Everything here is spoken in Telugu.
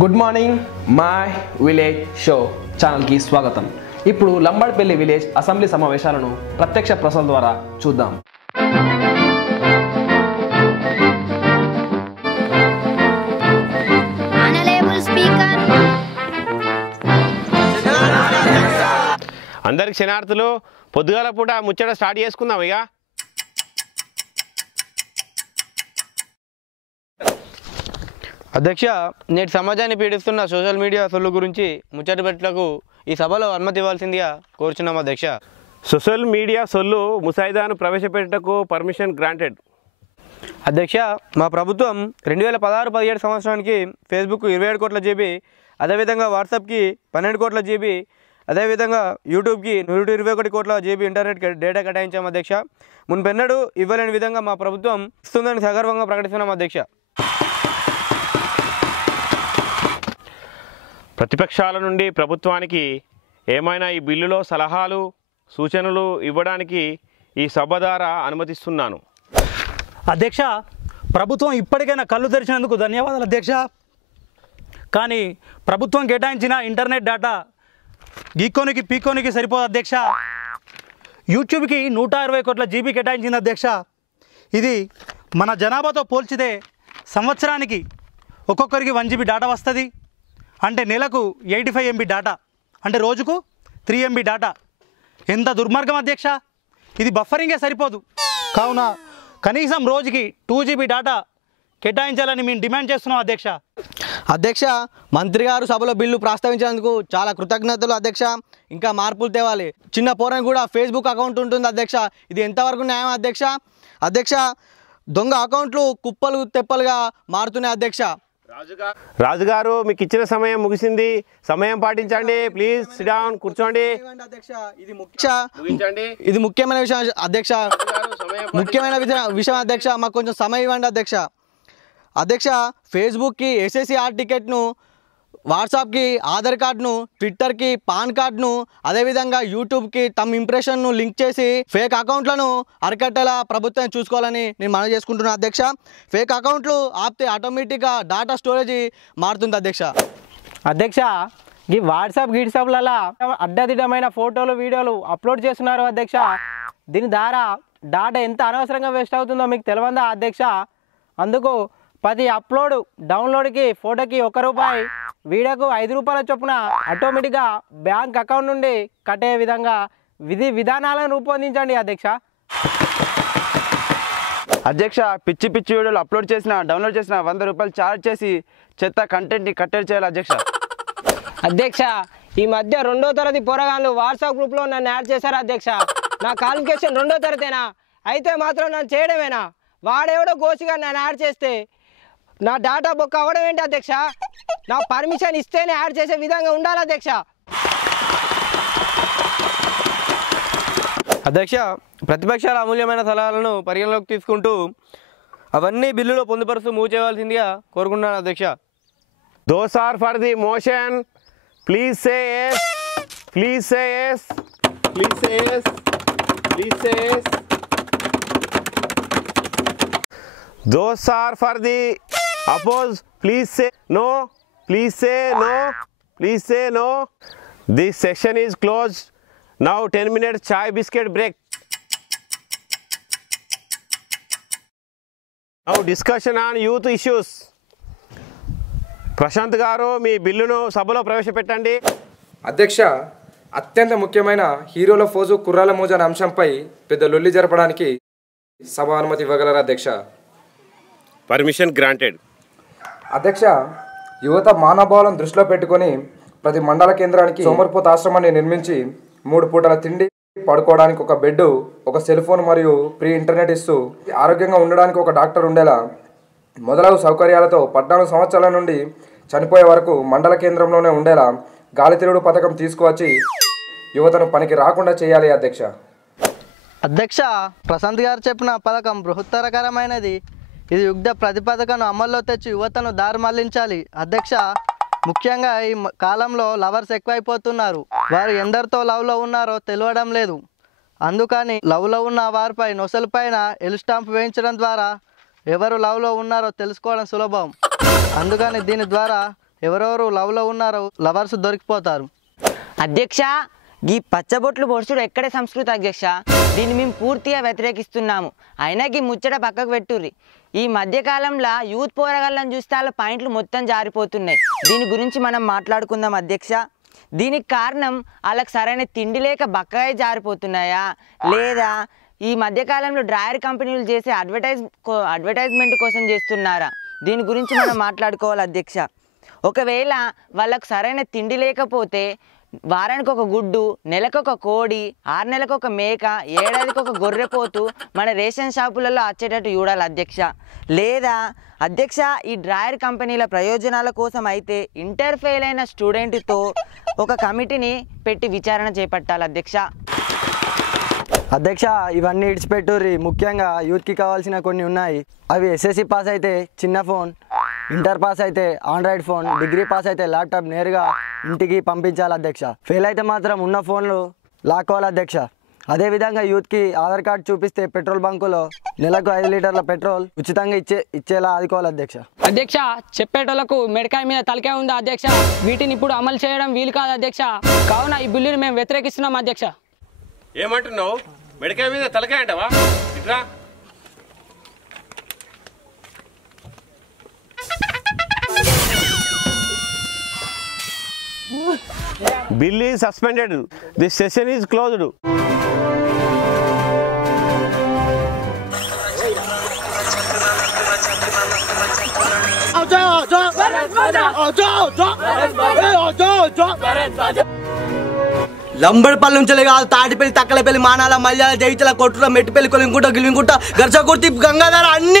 Good morning my village show ఛానల్కి స్వాగతం. ఇప్పుడు లంబడ్పల్లి విలేజ్ అసెంబ్లీ సమావేశాలను ప్రత్యక్ష ప్రసారం ద్వారా చూద్దాం. అందరికి క్షణార్థులు పొద్దుగాల పూట ముచ్చట స్టార్ట్ చేసుకుందాం. ఇక అధ్యక్ష, నేటి సమాజాన్ని పీడిస్తున్న సోషల్ మీడియా సొల్లు గురించి ముచ్చట పెట్టలకు ఈ సభలో అనుమతి ఇవ్వాల్సిందిగా కోరుచున్నాం. అధ్యక్ష, సోషల్ మీడియా సొల్లు ముసాయిదాను ప్రవేశపెట్టకు పర్మిషన్ గ్రాంటెడ్. అధ్యక్ష, మా ప్రభుత్వం 2016-17 సంవత్సరానికి ఫేస్బుక్ 27 కోట్ల జీబీ, అదేవిధంగా వాట్సాప్కి 12 కోట్ల జీబీ, అదేవిధంగా యూట్యూబ్కి 121 కోట్ల జీబీ ఇంటర్నెట్ డేటా కేటాయించాం. అధ్యక్ష, మున్పెన్నడూ ఇవ్వలేని విధంగా మా ప్రభుత్వం ఇస్తుందని సగర్వంగా ప్రకటిస్తున్నాం. అధ్యక్ష, ప్రతిపక్షాల నుండి ప్రభుత్వానికి ఏమైనా ఈ బిల్లులో సలహాలు సూచనలు ఇవ్వడానికి ఈ సభ ద్వారా అనుమతిస్తున్నాను. అధ్యక్ష, ప్రభుత్వం ఇప్పటికైనా కళ్ళు తెరిచినందుకు ధన్యవాదాలు అధ్యక్ష. కానీ ప్రభుత్వం కేటాయించిన ఇంటర్నెట్ డేటా గీక్కోనికి పీక్కోనికి సరిపోదు అధ్యక్ష. యూట్యూబ్కి 120 కోట్ల జీబీ కేటాయించింది అధ్యక్ష. ఇది మన జనాభాతో పోల్చితే సంవత్సరానికి ఒక్కొక్కరికి 1 GB డేటా వస్తుంది. అంటే నెలకు 85 MB డేటా, అంటే రోజుకు 3 MB డేటా. ఎంత దుర్మార్గం అధ్యక్ష! ఇది బఫరింగే సరిపోదు. కావున కనీసం రోజుకి 2 GB డేటా కేటాయించాలని మేము డిమాండ్ చేస్తున్నాం అధ్యక్ష. అధ్యక్ష, మంత్రి గారు సభలో బిల్లు ప్రస్తావించినందుకు చాలా కృతజ్ఞతలు అధ్యక్ష. ఇంకా మార్పులు తేవాలి. చిన్న పోరానికి కూడా ఫేస్బుక్ అకౌంట్ ఉంటుంది అధ్యక్ష. ఇది ఎంతవరకు న్యాయం అధ్యక్ష? అధ్యక్ష, దొంగ అకౌంట్లు కుప్పలు తెప్పలుగా మారుతున్నాయి అధ్యక్ష. రాజుగారు, మీకు ఇచ్చిన సమయం ముగిసింది. సమయం పాటించండి. ప్లీజ్ సిట్ డౌన్, కూర్చోండి. ఇది ముఖ్యమైన విషయం అధ్యక్ష. ముఖ్యమైన విషయం అధ్యక్ష. మాకు కొంచెం సమయం ఇవ్వండి అధ్యక్ష. అధ్యక్ష, ఫేస్బుక్కి SSCR టికెట్ను, వాట్సాప్కి ఆధార్ కార్డును, ట్విట్టర్కి పాన్ కార్డును, అదేవిధంగా యూట్యూబ్కి తమ ఇంప్రెషన్ను లింక్ చేసి ఫేక్ అకౌంట్లను అరికట్టేలా ప్రభుత్వం చూసుకోవాలని నేను మనవి చేసుకుంటున్నాను అధ్యక్ష. ఫేక్ అకౌంట్లు ఆపితే ఆటోమేటిక్గా డాటా స్టోరేజ్ మారుతుంది అధ్యక్ష. అధ్యక్ష, ఈ వాట్సాప్ గిట్సాప్లలో అడ్డదిడ్డమైన ఫోటోలు వీడియోలు అప్లోడ్ చేస్తున్నారు అధ్యక్ష. దీని ద్వారా డాటా ఎంత అనవసరంగా వేస్ట్ అవుతుందో మీకు తెలియదా అధ్యక్ష? అందుకు ప్రతి అప్లోడ్ డౌన్లోడ్కి ఫోటోకి ₹1, వీడియోకు ₹5 చొప్పున ఆటోమేటిక్గా బ్యాంక్ అకౌంట్ నుండి కట్టే విధంగా విధానాలను రూపొందించండి అధ్యక్ష. అధ్యక్ష, పిచ్చి వీడియోలు అప్లోడ్ చేసిన డౌన్లోడ్ చేసిన ₹100 ఛార్జ్ చేసి చెత్త కంటెంట్ని కట్టడి చేయాలి అధ్యక్ష. అధ్యక్ష, ఈ మధ్య 2వ తరగతి పోరగాళ్ళు వాట్సాప్ గ్రూప్లో నన్ను యాడ్ చేశారు అధ్యక్ష. నా క్వాలిఫికేషన్ 2వ తరగతేనా? అయితే మాత్రం నన్ను చేయడమేనా? వాడెవడో గోసిగా నన్ను యాడ్ చేస్తే నా డాటా బొక్క అవ్వడం ఏంటి అధ్యక్ష? నా పర్మిషన్ ఇస్తేనే యాడ్ చేసే విధంగా ఉండాలి అధ్యక్ష. అధ్యక్ష, ప్రతిపక్షాల అమూల్యమైన సలహాలను పరిగణలోకి తీసుకుంటూ అవన్నీ బిల్లులో పొందుపరుస్తూ మూవ్ చేయవలసిందిగా కోరుకుంటున్నాను అధ్యక్ష. Those are for the motion. Please say yes. Please say yes. Please say yes. Please say yes. Those are for the oppose. Please say no. Please say no. Please say no. This session is closed. Now 10 minutes chai biscuit break. Now discussion on youth issues. Prashanth గారు, మీ బిల్లును సభలో ప్రవేశపెట్టండి. అధ్యక్ష, అత్యంత ముఖ్యమైన హీరోల ఫోజు కుర్రాల మోజు అనే అంశంపై పెద్ద లొల్లి జరపడానికి సభ అనుమతి ఇవ్వగలరా అధ్యక్ష? Permission granted. అధ్యక్ష, యువత మానవభావాలను దృష్టిలో పెట్టుకొని ప్రతి మండల కేంద్రానికి సోమరిపోత ఆశ్రమాన్ని నిర్మించి 3 పూటల తిండి, పడుకోవడానికి ఒక బెడ్, ఒక సెల్ ఫోన్ మరియు ఫ్రీ ఇంటర్నెట్ ఇస్తూ ఆరోగ్యంగా ఉండడానికి ఒక డాక్టర్ ఉండేలా మొదలగు సౌకర్యాలతో 14 సంవత్సరాల నుండి చనిపోయే వరకు మండల కేంద్రంలోనే ఉండేలా గాలితిరుగుడు పథకం తీసుకువచ్చి యువతను పనికి రాకుండా చేయాలి అధ్యక్ష. అధ్యక్ష, ప్రశాంత్ గారు చెప్పిన పథకం బృహత్తరకరమైనది. ఇది యుగ్ధ ప్రతిపథకను అమల్లో తెచ్చి యువతను దారి మళ్లించాలి అధ్యక్ష. ముఖ్యంగా ఈ కాలంలో లవర్స్ ఎక్కువైపోతున్నారు. వారు ఎందరితో లవ్లో ఉన్నారో తెలియడం లేదు. అందుకని లవ్లో ఉన్న వారిపై నొసలుపైన ఎల్ స్టాంప్ వేయించడం ద్వారా ఎవరు లవ్లో ఉన్నారో తెలుసుకోవడం సులభం. అందుకని దీని ద్వారా ఎవరెవరు లవ్లో ఉన్నారో లవర్స్ దొరికిపోతారు. అధ్యక్ష, ఈ పచ్చబొట్లు పొడుచుడు ఎక్కడే సంస్కృతి అధ్యక్ష. దీన్ని మేము పూర్తిగా వ్యతిరేకిస్తున్నాము. అయినా ఈ ముచ్చట పక్కకు పెట్టుర్రి. ఈ మధ్యకాలంలో యూత్ పోరగాళ్ళని చూస్తే వాళ్ళ పాయింట్లు మొత్తం జారిపోతున్నాయి. దీని గురించి మనం మాట్లాడుకుందాం అధ్యక్ష. దీనికి కారణం వాళ్ళకి సరైన తిండి లేక బక్కగా జారిపోతున్నాయా, లేదా ఈ మధ్యకాలంలో డ్రాయర్ కంపెనీలు చేసే అడ్వర్టైజ్మెంట్ కోసం చేస్తున్నారా? దీని గురించి మనం మాట్లాడుకోవాలి అధ్యక్ష. ఒకవేళ వాళ్ళకు సరైన తిండి లేకపోతే వారానికి ఒక గుడ్డు, నెలకు ఒక కోడి, 6 నెలలకు ఒక మేక, ఏడాదికి ఒక గొర్రెపోతు మన రేషన్ షాపులలో వచ్చేటట్టు చూడాలి అధ్యక్ష. లేదా అధ్యక్ష, ఈ డ్రాయర్ కంపెనీల ప్రయోజనాల కోసం అయితే ఇంటర్ ఫెయిల్ అయిన స్టూడెంట్తో ఒక కమిటీని పెట్టి విచారణ చేపట్టాలి అధ్యక్ష. అధ్యక్ష, ఇవన్నీ ఇడిచిపెట్టుర్రి. ముఖ్యంగా యూత్కి కావాల్సిన కొన్ని ఉన్నాయి. అవి ఎస్ఎస్సి పాస్ అయితే చిన్న ఫోన్, ఇంటర్ పాస్ అయితే ఆండ్రాయిడ్ ఫోన్, డిగ్రీ పాస్ అయితే ల్యాప్టాప్ నేరుగా ఇంటికి పంపించాలి అధ్యక్ష. ఫెయిల్ అయితే మాత్రం ఉన్న ఫోన్లు లాక్కోవాలి అధ్యక్ష. అదేవిధంగా యూత్కి ఆధార్ కార్డు చూపిస్తే పెట్రోల్ బంకులో నెలకు 5 లీటర్ల పెట్రోల్ ఉచితంగా ఇచ్చేలా ఆదుకోవాలి అధ్యక్ష. అధ్యక్ష, చెప్పేటోళ్లకు మెడకాయ మీద తలకాయ ఉందా అధ్యక్ష? వీటిని ఇప్పుడు అమలు చేయడం వీలు కాదు అధ్యక్ష. కావున ఈ బిల్లుని మేము వ్యతిరేకిస్తున్నాం అధ్యక్ష. ఏమంటున్నావు? మెడకాయ మీద తలకాయ అంటావా? ఇట్రా. Bill is suspended. This session is closed. లంబడిపల్లి నుంచి కాదు, తాటిపల్లి, తక్కలపల్లి, మానాల, మల్యాల, జైచల, కొట్టుల, మెట్టిపల్లి, కొలింగుంట, గిలింగుంట, గర్చకుర్తి, గంగాధర అన్ని